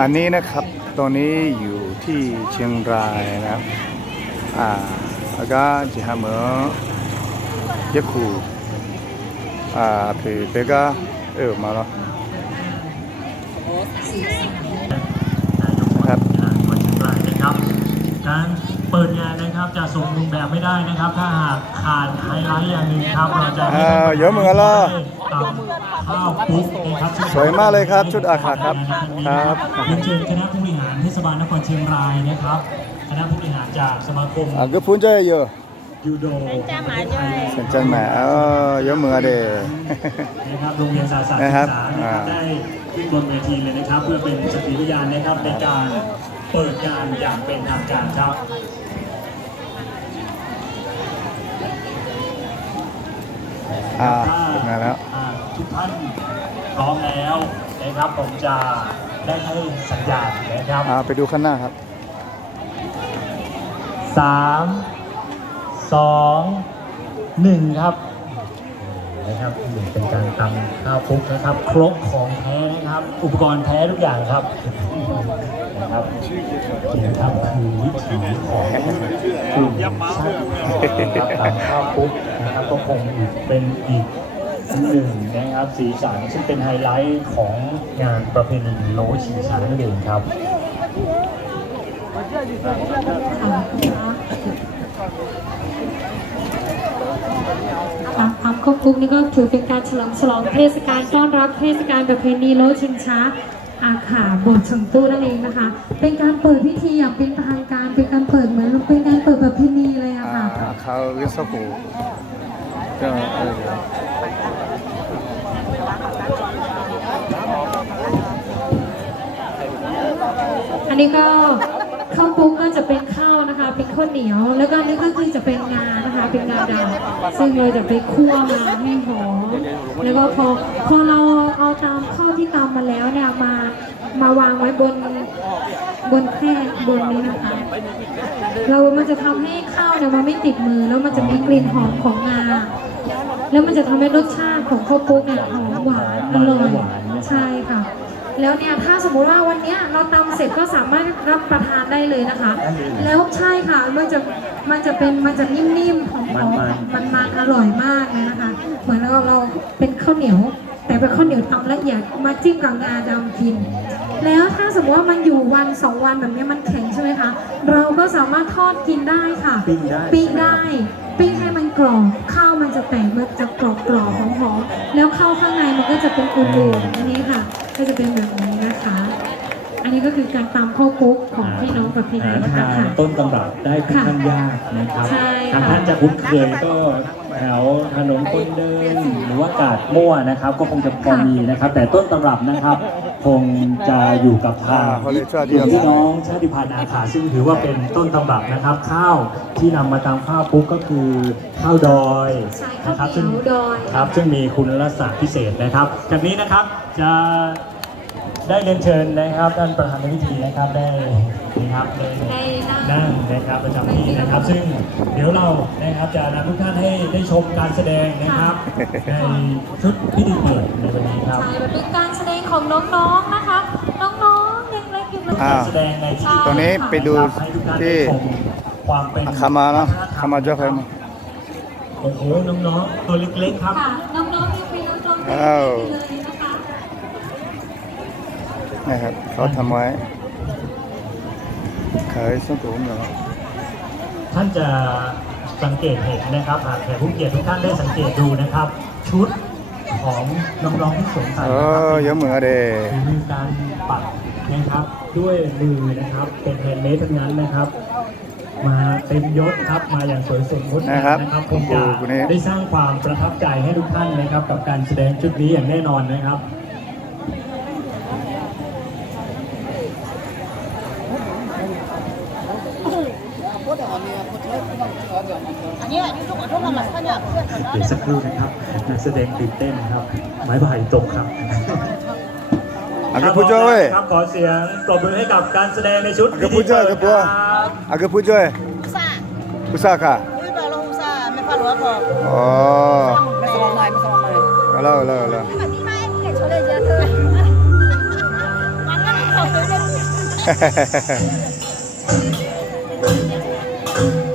อันนี้นะครับตอนนี้อยู่ที่เชียงรายนะครับอ่าแล้วก็จะหาเมือยะคูอ่าเพเปกาเออมาแล้วครับงานวันเชียงรายนะครับการ เปิดงานนะครับจะสมบูรณ์แบบไม่ได้นะครับ ถ้าหากขาดไฮไลท์อย่างหนึ่งครับเราจะไม่อ่าได้เยอะเหมือนกันล่ะตามข้าวปุ๊บนะครับสวยมากเลยครับชุดอาขาครับครับเรียนเชิญคณะผู้บริหารเทศบาลนครเชียงรายนะครับคณะผู้บริหารจากสมาคมอ่าก็พูนใจเยอะยูโดสนใจไหมเออเยอะเหมือนเด้นะครับโรงเรียนสาสารศึนะกครับษานะคอ่ารับได้ขึ้นบนเวทีเลยนะครับ เพื่อเป็นสติพยานนะครับในการเปิดงานอย่างเป็นทางการครับ อ่าถึงมาแล้วอ่าทุกท่านพร้อมแล้วนะครับผมจะได้ให้สัญญาณนะครับอ่าไปดูข้างหน้าครับสามสองหนึ่งครับนะครับหนึ่งเป็นการตำข้าวคลุกนะครับครกของแท้นะครับ อุปกรณ์แท้ทุกอย่างครับนะครับนี่ครับคือวิถี ของกลุ่มชาตินะครับตำข้าวคลุกนะครับก็คงอีกเป็นอีกหนึ่งนะครับสีสันซึ่งเป็นไฮไลท์ของงานประเพณีโลชิช้านั่นเองครับค่ะทำครบคุกนี่ก็ถือเป็นการเฉลิมฉลองเทศกาลต้อนรับเทศกาลประเพณีโลชิงช้าอาขาบสถ์เฉิงตู้นั่นเองนะคะ เป็นการเปิดพิธีอย่างเป็นทางการ ค่ะเขาเรียกสกูก็เออันนี้ก็ข้าวปุ๊กก็จะเป็นข้าวนะคะ เป็นข้าวเหนียว แล้วก็อันนี่ก็คือจะเป็นงานะคะ เป็นงาดำซึ่งเราจะไปคั่วมาให้หอมแล้วก็พอพอเราเอาตามข้าวที่ตำมาแล้วเนี่ยมา มาวางไว้บนบนแคร่บนนี้นะคะ เรามันจะทำให้ข้าวเนี่ยมันไม่ติดมือ แล้วมันจะมีกลิ่นหอมของงา แล้วมันจะทำให้รสชาติของข้าวปุ๊กเนี่ยหอมหวานอร่อยใช่ค่ะ แล้วเนี่ยถ้าสมมุติว่าวันเนี้ยเราตำเสร็จก็สามารถรับประทานได้เลยนะคะ แล้วใช่ค่ะมันจะมันจะเป็นมันจะนิ่มๆหอมๆมันมันๆอร่อยมากเลยนะคะ เหมือนเราเราเป็นข้าวเหนียว แต่เป็นข้าวเหนียวตำละเอียดมาจิ้มกับงาดำกิน แล้วถ้าสมมติว่ามันอยู่วันสองวันแบบนี้มันแข็งใช่ไหมคะ เราก็สามารถทอดกินได้ค่ะ ปิ้งได้ ปิ้งได้ปิ้งให้มันกรอบข้าวมันจะแตกมันจะกรอบกรอบๆหอมๆแล้วข้าวข้างในมันก็จะเป็นอุ่นๆอันนี้ค่ะ ก็จะเป็นแบบนี้นะคะ อันนี้ก็คือการตำข้าวคลุกของพี่น้องประเพณีหานะทาคะ นต้นตำรับได้ค่อนข้างยากนะครับใช่ค่ะ ทางท่านจะคุ้นเคยก็ แถวถนนคนเดินหรือว่ากาดมั่วนะครับ ก็คงจะพอมีนะครับ แต่ต้นตำรับนะครับ คงจะอยู่กับทางอ่าเขาเรียกชาติกลุ่มพันธุ์พี่น้องชาติพันธุ์อาขาซึ่งถือว่าเป็นต้นตำรับนะครับ ข้าวที่นำมาตามข้าวปุ๊กก็คือข้าวดอยใช่ข้าวนะครับเหนียวดอยครับซึ่งมีคุณลักษณะพิเศษนะครับจากนี้นะครับจะ ได้เรียนเชิญนะครับท่านประธานในพิธีนะครับได้นะครับได้ได้นั่งนั่งนะครับประจำที่นะครับ ซึ่งเดี๋ยวเรานะครับจะนำทุกท่านให้ได้ชมการแสดงนะครับในชุดพิธีเปิดในวันนี้ครับใช่มันเป็นการแสดงของน้องๆนะคะน้องๆยังเล็กอยู่เลยอ่าการแสดงในที่ตอนนี้ไปดูนะครับให้ทุกท่านได้ที่ชมความเป็นขามาเนาะขามาเจ้าใครมาโอ้โหน้องๆตัวเล็กๆครับค่ะน้องๆยังเป็นน้องๆอ้าวอยู่เลย นะคะนะครับเขาทำไว้ขายสกูเหรอท่านจะสังเกตเห็นนะครับหากแขกผู้เกียรติทุกท่านได้สังเกตดูนะครับ ชุดของน้องๆที่สวมใส่เอนะครัอเยอะเหมือนเด้มีการปักนะครับด้วยมือนะครับเป็นแฮนด์เมดทั้งนั้นนะครับ มาเต็มยศครับมาอย่างสวยสดงดงามนะครับคงจะได้สร้างความประทับใจให้ทุกท่านนะครับ กับการแสดงชุดนี้อย่างแน่นอนนะครับ เดี๋ยวสักครู่นะครับนักแสดงตื่นเต้นนะครับไม้บ่ายตกครับ Agak พูดช่วยครับขอเสียงปรบมือให้กับการแสดงในชุด Agak pujo agak pujo. Agak pujo eh. อุซ่า Pusaka. ยูบาลงอุซ่าไม่พลาดหรอพอ Oh. ไม่สลองหน่ไม่สลองหน่อย Kalau kalau kalau. แบบนี้ไหมเห็นเขาเลยเยอะเลยมันก็ไม่ขอบเลย Hehehe. Thank you.